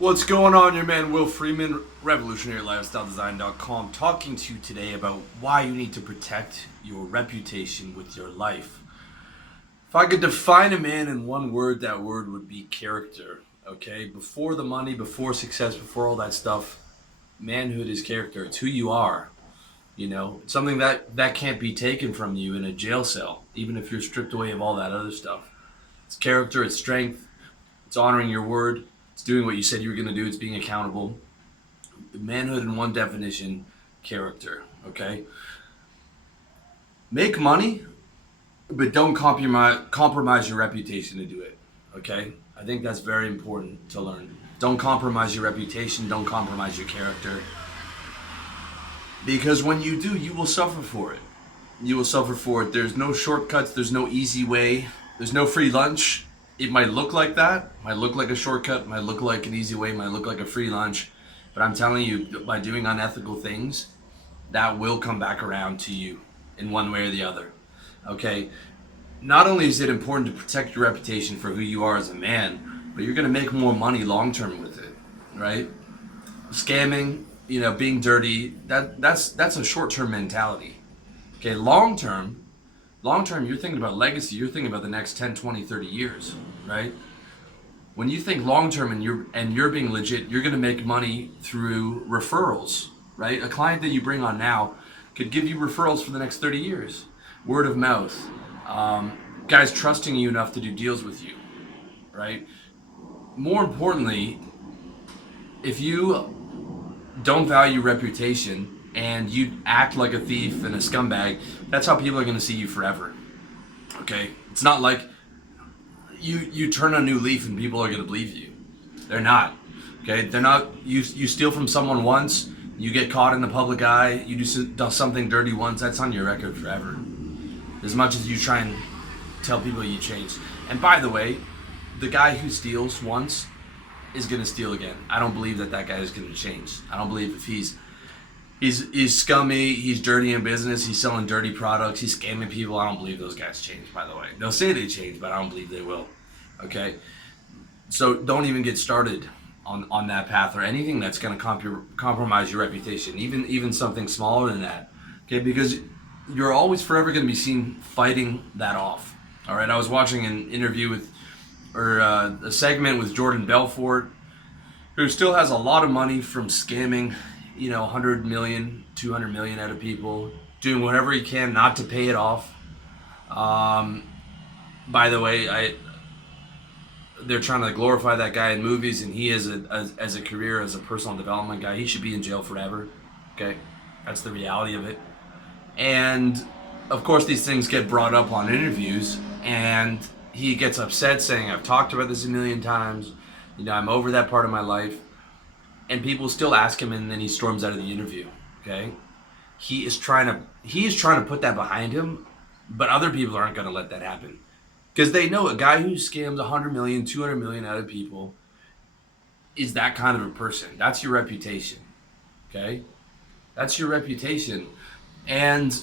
What's going on? Your man Will Freeman, RevolutionaryLifestyleDesign.com, talking to you today about why you need to protect your reputation with your life. If I could define a man in one word, that word would be character. Okay? Before the money, before success, before all that stuff, manhood is character. It's who you are. It's something that can't be taken from you in a jail cell, even if you're stripped away of all that other stuff. It's character, it's strength, it's honoring your word. It's doing what you said you were going to do. It's being accountable. Manhood, in one definition, character. Okay? Make money, but don't compromise your reputation to do it. Okay? I think that's very important to learn. Don't compromise your reputation. Don't compromise your character. Because when you do, you will suffer for it. You will suffer for it. There's no shortcuts. There's no easy way. There's no free lunch. It might look like that, might look like a shortcut, might look like an easy way, might look like a free lunch. But I'm telling you, by doing unethical things, that will come back around to you in one way or the other. Okay? Not only is it important to protect your reputation for who you are as a man, but you're going to make more money long term with it, right? Scamming, being dirty, that's a short-term mentality. Okay, long term, you're thinking about legacy. You're thinking about the next 10, 20, 30 years, right? When you think long term and you're being legit, you're going to make money through referrals, right? A client that you bring on now could give you referrals for the next 30 years. Word of mouth. Guys trusting you enough to do deals with you, right? More importantly, if you don't value reputation and you act like a thief and a scumbag, that's how people are going to see you forever. Okay? It's not like you turn a new leaf and people are going to believe you. They're not. Okay? They're not. You steal from someone once, you get caught in the public eye, you do something dirty once, that's on your record forever. As much as you try and tell people you changed. And by the way, the guy who steals once is going to steal again. I don't believe that guy is going to change. I don't believe if he's scummy, he's dirty in business, he's selling dirty products, he's scamming people. I don't believe those guys change, by the way. They'll say they change, but I don't believe they will. Okay? So don't even get started on that path or anything that's going to compromise your reputation, even something smaller than that. Okay? Because you're always forever going to be seen fighting that off. All right? I was watching an interview a segment with Jordan Belfort, who still has a lot of money from scamming 100 million, 200 million out of people, doing whatever he can not to pay it off. By the way, they're trying to glorify that guy in movies, and he as a career, as a personal development guy, he should be in jail forever. Okay? That's the reality of it. And, of course, these things get brought up on interviews, and he gets upset saying, I've talked about this a million times, I'm over that part of my life. And people still ask him, and then he storms out of the interview. Okay, he is trying to put that behind him, but other people aren't going to let that happen because they know a guy who scams 100 million, 200 million out of people is that kind of a person. That's your reputation. Okay, that's your reputation, and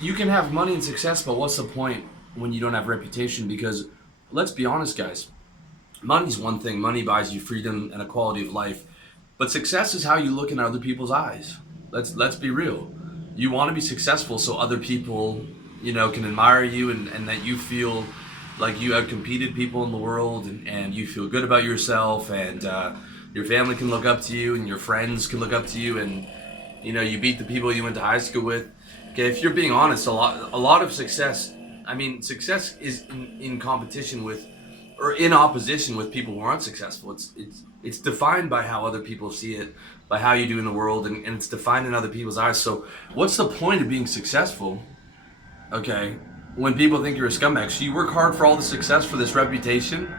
you can have money and success, but what's the point when you don't have reputation? Because let's be honest, guys. Money's one thing. Money buys you freedom and a quality of life. But success is how you look in other people's eyes. Let's be real. You want to be successful so other people, can admire you and that you feel like you have competed people in the world and you feel good about yourself and your family can look up to you and your friends can look up to you and, you beat the people you went to high school with. Okay, if you're being honest, a lot of success, success is in competition with or in opposition with people who aren't successful. It's defined by how other people see it, by how you do in the world, and it's defined in other people's eyes. So what's the point of being successful, okay, when people think you're a scumbag? So you work hard for all the success for this reputation,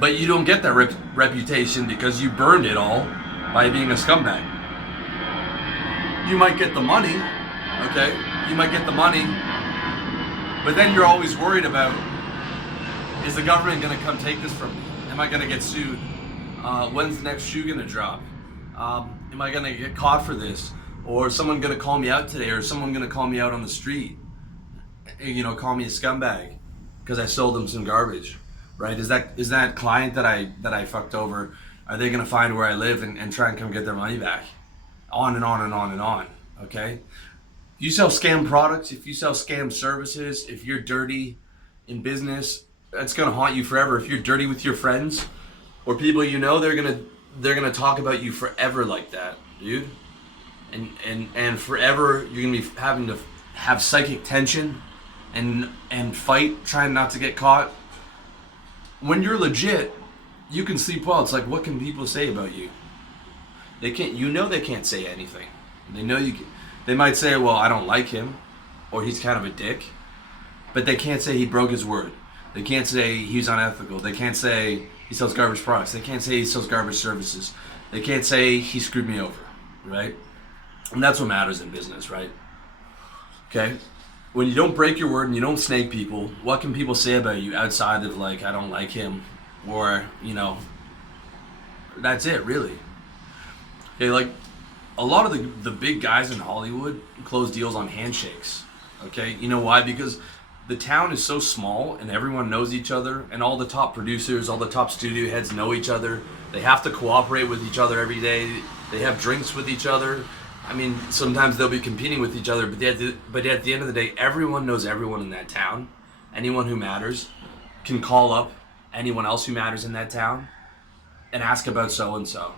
but you don't get that reputation because you burned it all by being a scumbag. You might get the money, okay? You might get the money, but then you're always worried about, is the government going to come take this from me? Am I going to get sued? When's the next shoe going to drop? Am I going to get caught for this? Or is someone going to call me out today? Or is someone going to call me out on the street? Call me a scumbag because I sold them some garbage, right? Is that client that I fucked over Are they going to find where I live and try and come get their money back? On and on and on and on. Okay? If you sell scam products, if you sell scam services, if you're dirty in business, that's going to haunt you forever. If you're dirty with your friends or people you know, they're gonna talk about you forever like that, dude. And forever you're gonna be having to have psychic tension and fight trying not to get caught. When you're legit, you can sleep well. It's like, what can people say about you? They can't. They can't say anything. They know you. They might say, well, I don't like him, or he's kind of a dick, but they can't say he broke his word. They can't say he's unethical. They can't say he sells garbage products. They can't say he sells garbage services. They can't say he screwed me over, right? And that's what matters in business, right? Okay? When you don't break your word and you don't snake people, what can people say about you outside of, like, I don't like him, or, that's it, really. Okay, like, a lot of the big guys in Hollywood close deals on handshakes, okay? You know why? Because the town is so small and everyone knows each other, and all the top producers, all the top studio heads know each other. They have to cooperate with each other every day. They have drinks with each other. I mean, sometimes they'll be competing with each other, but at the end of the day, everyone knows everyone in that town. Anyone who matters can call up anyone else who matters in that town and ask about so-and-so.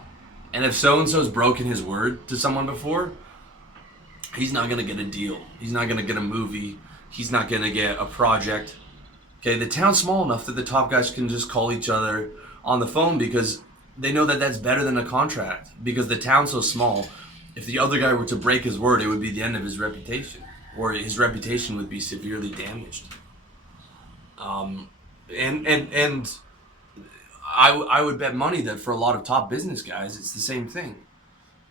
And if so-and-so's broken his word to someone before, he's not going to get a deal. He's not going to get a movie. He's not going to get a project. Okay, the town's small enough that the top guys can just call each other on the phone because they know that that's better than a contract. Because the town's so small, if the other guy were to break his word, it would be the end of his reputation. Or his reputation would be severely damaged. And I would bet money that for a lot of top business guys, it's the same thing,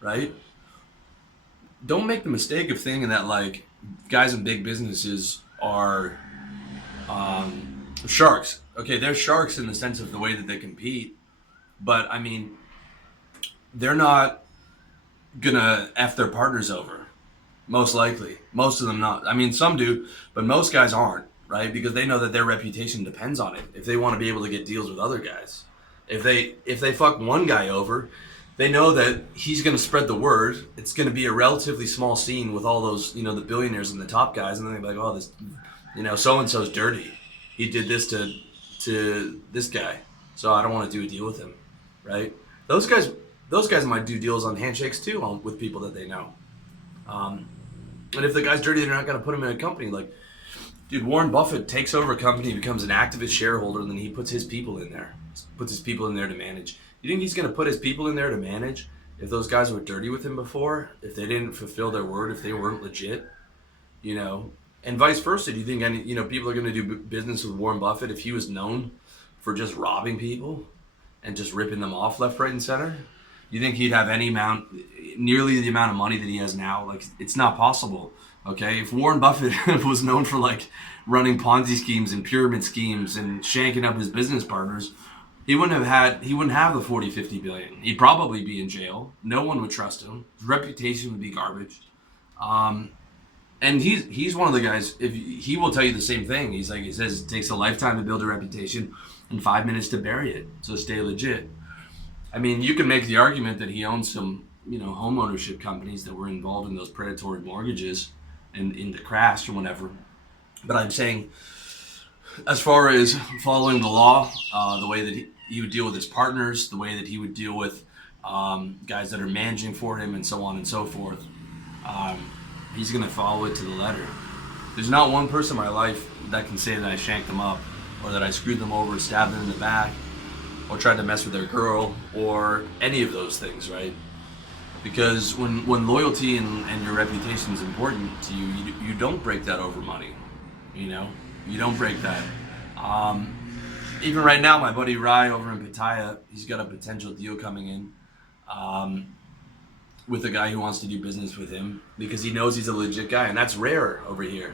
right? Don't make the mistake of thinking that, like, guys in big businesses are sharks. Okay, they're sharks in the sense of the way that they compete, but I mean, they're not gonna F their partners over, most likely. Most of them not. I mean, some do, but most guys aren't, right? Because they know that their reputation depends on it if they want to be able to get deals with other guys. If they fuck one guy over, they know that he's going to spread the word. It's going to be a relatively small scene with all those, the billionaires and the top guys, and then they're like, oh, this, so-and-so's dirty. He did this to this guy, so I don't want to do a deal with him, right? Those guys might do deals on handshakes too with people that they know. And if the guy's dirty, they're not going to put him in a company. Like, dude, Warren Buffett takes over a company, becomes an activist shareholder, and then he puts his people in there. Puts his people in there to manage. You think he's going to put his people in there to manage if those guys were dirty with him before? If they didn't fulfill their word, if they weren't legit? And vice versa. Do you think people are going to do business with Warren Buffett if he was known for just robbing people and just ripping them off left, right, and center? You think he'd have nearly the amount of money that he has now? Like, it's not possible. Okay, if Warren Buffett was known for, like, running Ponzi schemes and pyramid schemes and shanking up his business partners, he wouldn't have the 40, 50 billion. He'd probably be in jail. No one would trust him. His reputation would be garbage. And he's one of the guys, if he will tell you the same thing. He says it takes a lifetime to build a reputation and 5 minutes to bury it. So stay legit. I mean, you can make the argument that he owns some, home ownership companies that were involved in those predatory mortgages and in the crash or whatever. But I'm saying, as far as following the law, the way that he would deal with his partners, the way that he would deal with guys that are managing for him, and so on and so forth, he's going to follow it to the letter. There's not one person in my life that can say that I shanked them up, or that I screwed them over, stabbed them in the back, or tried to mess with their girl, or any of those things, right? Because when loyalty and your reputation is important to you, you don't break that over money. You don't break that. Even right now, my buddy Rye over in Pattaya, he's got a potential deal coming in with a guy who wants to do business with him because he knows he's a legit guy, and that's rare over here.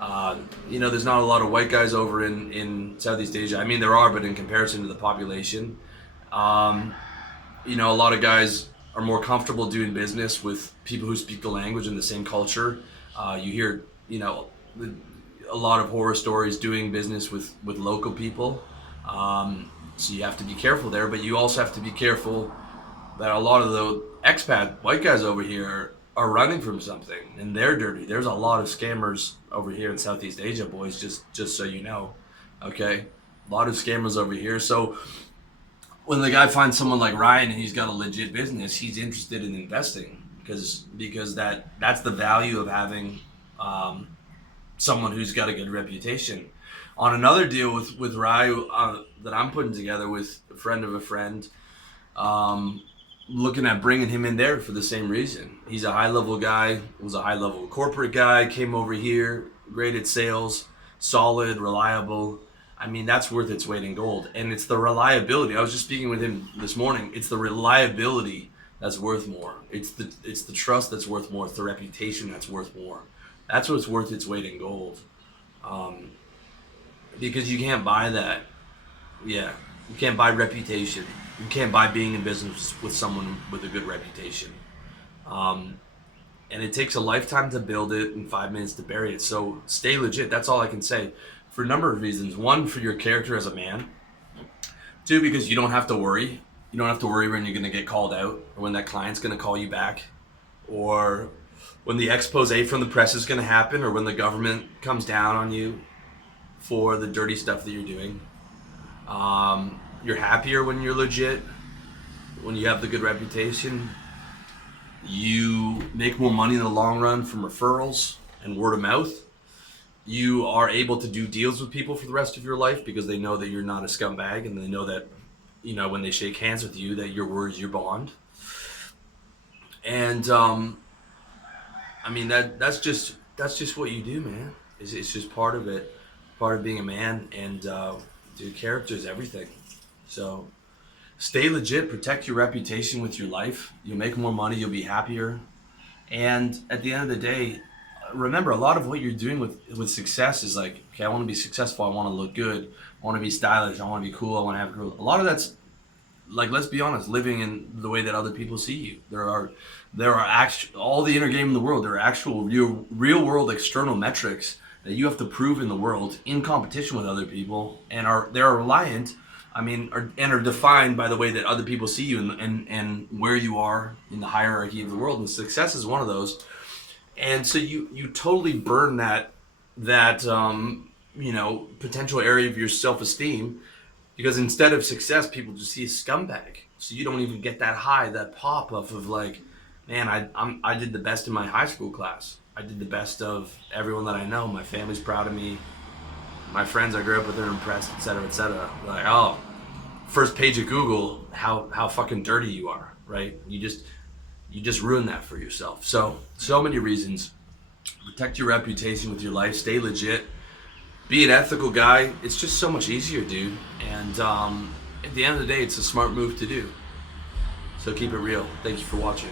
There's not a lot of white guys over in Southeast Asia. I mean, there are, but in comparison to the population, a lot of guys are more comfortable doing business with people who speak the language and the same culture. You hear, a lot of horror stories doing business with local people. So you have to be careful there, but you also have to be careful that a lot of the expat white guys over here are running from something and they're dirty. There's a lot of scammers over here in Southeast Asia, boys, just so you know. Okay? A lot of scammers over here. So when the guy finds someone like Ryan and he's got a legit business, he's interested in investing because that's the value of having someone who's got a good reputation. On another deal with Ryan that I'm putting together with a friend of a friend, looking at bringing him in there for the same reason. He's a high-level guy, was a high-level corporate guy, came over here, great at sales, solid, reliable. I mean, that's worth its weight in gold. And it's the reliability. I was just speaking with him this morning. It's the reliability that's worth more. It's the trust that's worth more. It's the reputation that's worth more. That's what's worth its weight in gold. Because you can't buy that. Yeah, you can't buy reputation. You can't buy being in business with someone with a good reputation. And it takes a lifetime to build it and 5 minutes to bury it. So stay legit. That's all I can say. For a number of reasons. One, for your character as a man. Two, because you don't have to worry. You don't have to worry when you're going to get called out or when that client's going to call you back or when the expose from the press is going to happen or when the government comes down on you for the dirty stuff that you're doing. You're happier when you're legit, when you have the good reputation. You make more money in the long run from referrals and word of mouth. You are able to do deals with people for the rest of your life because they know that you're not a scumbag and they know that, you know, when they shake hands with you, that your word is your bond. And I mean that's just what you do, man. It's just part of it, part of being a man. And dude, character is everything. So stay legit, protect your reputation with your life. You'll make more money, you'll be happier. And at the end of the day, remember, a lot of what you're doing with success is like, okay, I want to be successful, I want to look good, I want to be stylish, I want to be cool, I want to have girls. A lot of that's, like, let's be honest, living in the way that other people see you. There are all the inner game in the world. There are actual real world external metrics that you have to prove in the world in competition with other people, and they're reliant. I mean, are defined by the way that other people see you and where you are in the hierarchy of the world. And success is one of those. And so you totally burn that potential area of your self-esteem, because instead of success, people just see a scumbag. So you don't even get that high, that pop up of like, man, I did the best in my high school class. I did the best of everyone that I know. My family's proud of me. My friends I grew up with are impressed, et cetera, et cetera. Like, oh, first page of Google, how fucking dirty you are, right? You just ruin that for yourself. So many reasons. Protect your reputation with your life. Stay legit. Be an ethical guy. It's just so much easier, dude. And at the end of the day, it's a smart move to do. So keep it real. Thank you for watching.